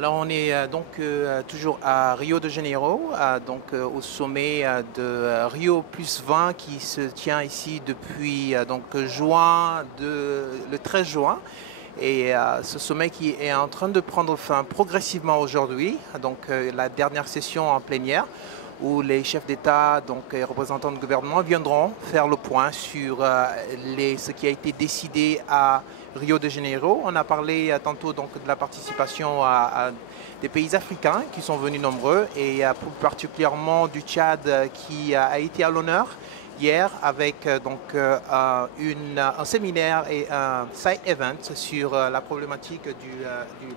Alors on est toujours à Rio de Janeiro, au sommet de Rio plus 20 qui se tient ici depuis le 13 juin. Et ce sommet qui est en train de prendre fin progressivement aujourd'hui, la dernière session en plénière, où les chefs d'État et représentants de gouvernement viendront faire le point sur ce qui a été décidé à Rio de Janeiro. On a parlé tantôt de la participation des pays africains qui sont venus nombreux et plus particulièrement du Tchad qui a été à l'honneur hier avec un séminaire et un side event sur la problématique du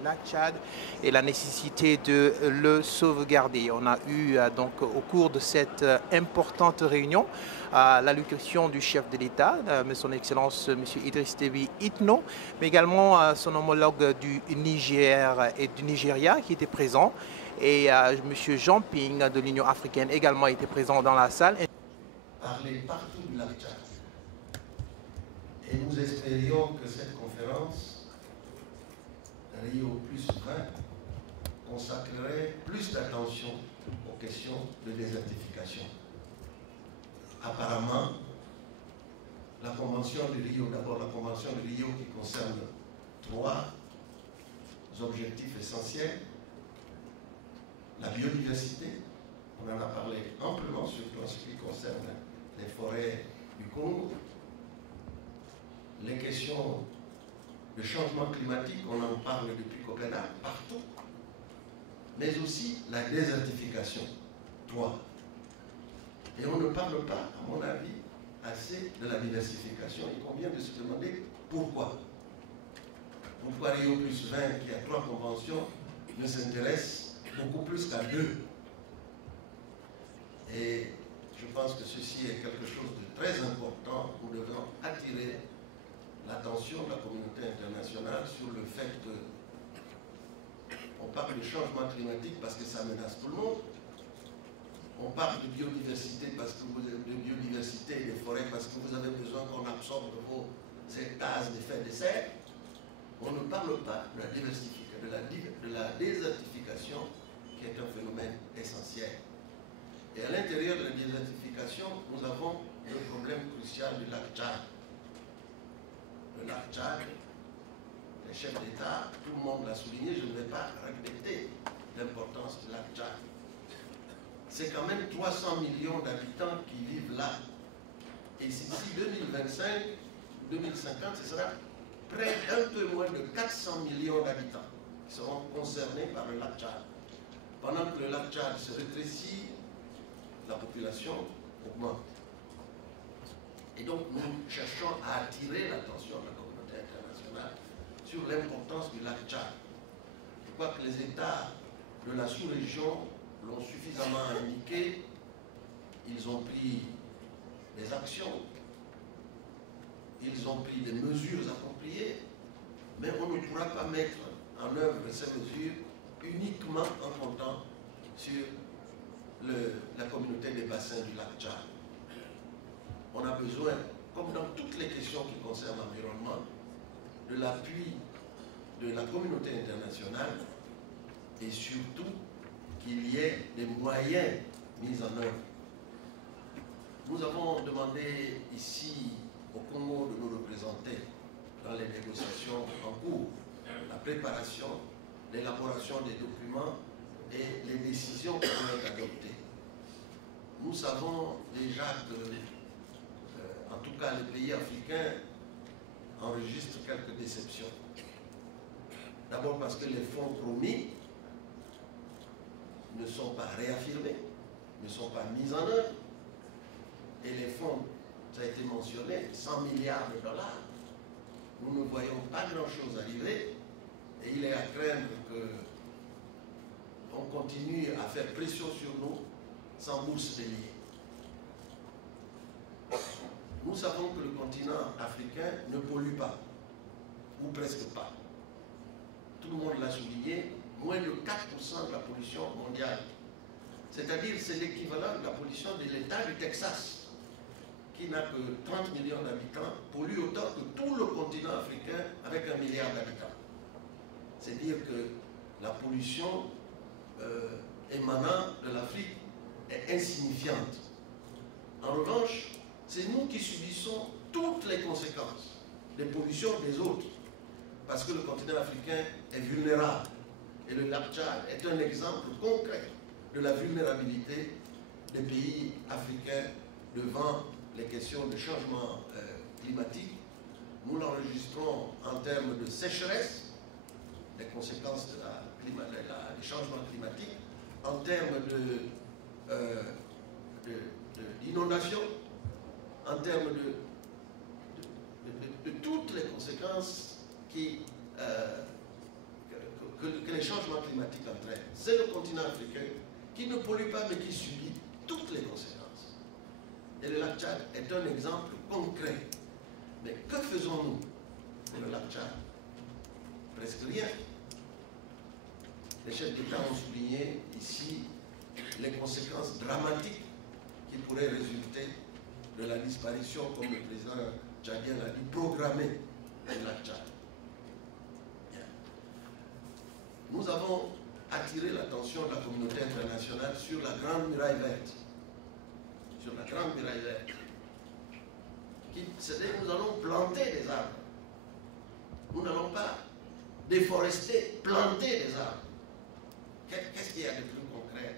lac Tchad et la nécessité de le sauvegarder. On a eu au cours de cette importante réunion l'allocution du chef de l'État, son Excellence M. Idriss Déby Itno, mais également son homologue du Niger et du Nigeria qui était présent, et M. Jean Ping de l'Union africaine également était présent dans la salle. Parler partout du lac Tchad. Et nous espérions que cette conférence, Rio plus 20, consacrerait plus d'attention aux questions de désertification. Apparemment, la Convention de Rio, d'abord la Convention de Rio qui concerne 3 objectifs essentiels: la biodiversité, on en a parlé amplement, surtout en ce qui concerne les forêts du Congo, les questions de changement climatique, on en parle depuis Copenhague, partout, mais aussi la désertification, 3. Et on ne parle pas, à mon avis, assez de la diversification. Il convient de se demander pourquoi. Pourquoi Rio plus 20, qui a 3 conventions, ne s'intéresse beaucoup plus qu'à 2. Et je pense que ceci est quelque chose de très important. Nous devons attirer l'attention de la communauté internationale sur le fait que on parle de changement climatique parce que ça menace tout le monde. On parle de biodiversité parce que vous avez de biodiversité et des forêts parce que vous avez besoin qu'on absorbe vos gaz d'effet de serre. On ne parle pas de la désertification qui est un phénomène essentiel. Et à l'intérieur de la désertification, nous avons le problème crucial du lac Tchad. Le lac Tchad, les chefs d'État, tout le monde l'a souligné, je ne vais pas répéter l'importance du lac Tchad. C'est quand même 300 millions d'habitants qui vivent là. Et d'ici 2025, 2050, ce sera un peu moins de 400 millions d'habitants qui seront concernés par le lac Tchad. Pendant que le lac Tchad se rétrécit, la population augmente. Et donc nous cherchons à attirer l'attention de la communauté internationale sur l'importance du lac Tchad. Je crois que les États de la sous-région l'ont suffisamment indiqué. Ils ont pris des actions, ils ont pris des mesures appropriées, mais on ne pourra pas mettre en œuvre ces mesures uniquement en comptant sur la communauté des bassins du lac Tchad. On a besoin, comme dans toutes les questions qui concernent l'environnement, de l'appui de la communauté internationale et surtout qu'il y ait des moyens mis en œuvre. Nous avons demandé ici au Congo de nous représenter dans les négociations en cours, la préparation, l'élaboration des documents et les décisions qui vont être adoptées. Nous savons déjà que, en tout cas, les pays africains enregistrent quelques déceptions. D'abord parce que les fonds promis ne sont pas réaffirmés, ne sont pas mis en œuvre. Et les fonds, ça a été mentionné, 100 milliards de dollars. Nous ne voyons pas grand-chose arriver. Et il est à craindre qu'on continue à faire pression sur nous sans bourse payée. Nous savons que le continent africain ne pollue pas, ou presque pas. Tout le monde l'a souligné, moins de 4% de la pollution mondiale. C'est-à-dire c'est l'équivalent de la pollution de l'État du Texas, qui n'a que 30 millions d'habitants, pollue autant que tout le continent africain avec 1 milliard d'habitants. C'est dire que la pollution émanant de l'Afrique est insignifiante. En revanche, c'est nous qui subissons toutes les conséquences des pollutions des autres, parce que le continent africain est vulnérable. Et le lac Tchad est un exemple concret de la vulnérabilité des pays africains devant les questions de changement climatique. Nous l'enregistrons en termes de sécheresse, les conséquences des changements climatiques, en termes d'inondation, en termes de toutes les conséquences que les changements climatiques entraînent. C'est le continent africain qui ne pollue pas mais qui subit toutes les conséquences. Et le lac Tchad est un exemple concret. Mais que faisons-nous pour le lac Tchad? Presque rien. Les chefs d'État ont souligné ici les conséquences dramatiques qui pourraient résulter de la disparition, comme le président tchadien l'a dit, programmée du lac Tchad. Nous avons attiré l'attention de la communauté internationale sur la Grande Muraille Verte. Sur la Grande Muraille Verte. C'est-à-dire que nous allons planter des arbres. Nous n'allons pas déforester, planter des arbres. Qu'est-ce qu'il y a de plus concret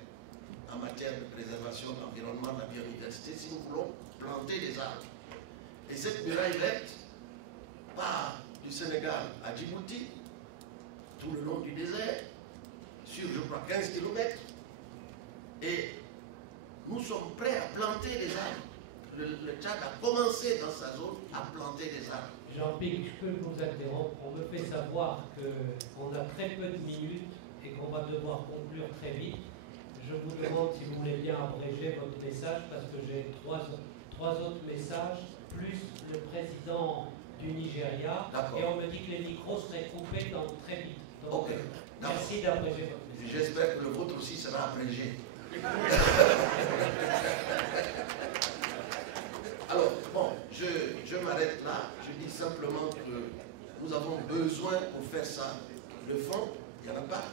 en matière de préservation de l'environnement, de la biodiversité, si nous voulons planter des arbres? Et cette muraille verte part du Sénégal à Djibouti, tout le long du désert, sur, je crois, 15 km. Et nous sommes prêts à planter des arbres. Le Tchad a commencé dans sa zone à planter des arbres. Jean-Pierre, je peux vous interrompre. On me fait savoir qu'on a très peu de minutes et qu'on va devoir conclure très vite. Je vous demande si vous voulez bien abréger votre message parce que j'ai trois autres messages, plus le président du Nigeria. Et on me dit que les micros seraient coupés très vite. Donc, merci d'abréger votre message. J'espère que le vôtre aussi sera abrégé. Alors, bon, je m'arrête là. Je dis simplement que nous avons besoin, pour faire ça, le fonds, il n'y en a pas.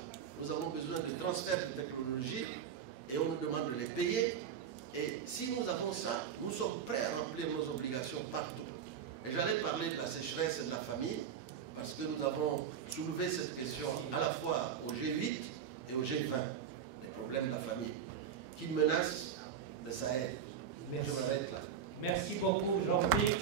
Nous avons besoin de transfert de technologie et on nous demande de les payer. Et si nous avons ça, nous sommes prêts à remplir nos obligations partout. Et j'allais parler de la sécheresse et de la famine, parce que nous avons soulevé cette question à la fois au G8 et au G20, les problèmes de la famine, qui menacent le Sahel. Merci. Je m'arrête là. Merci beaucoup, Jean-Pierre.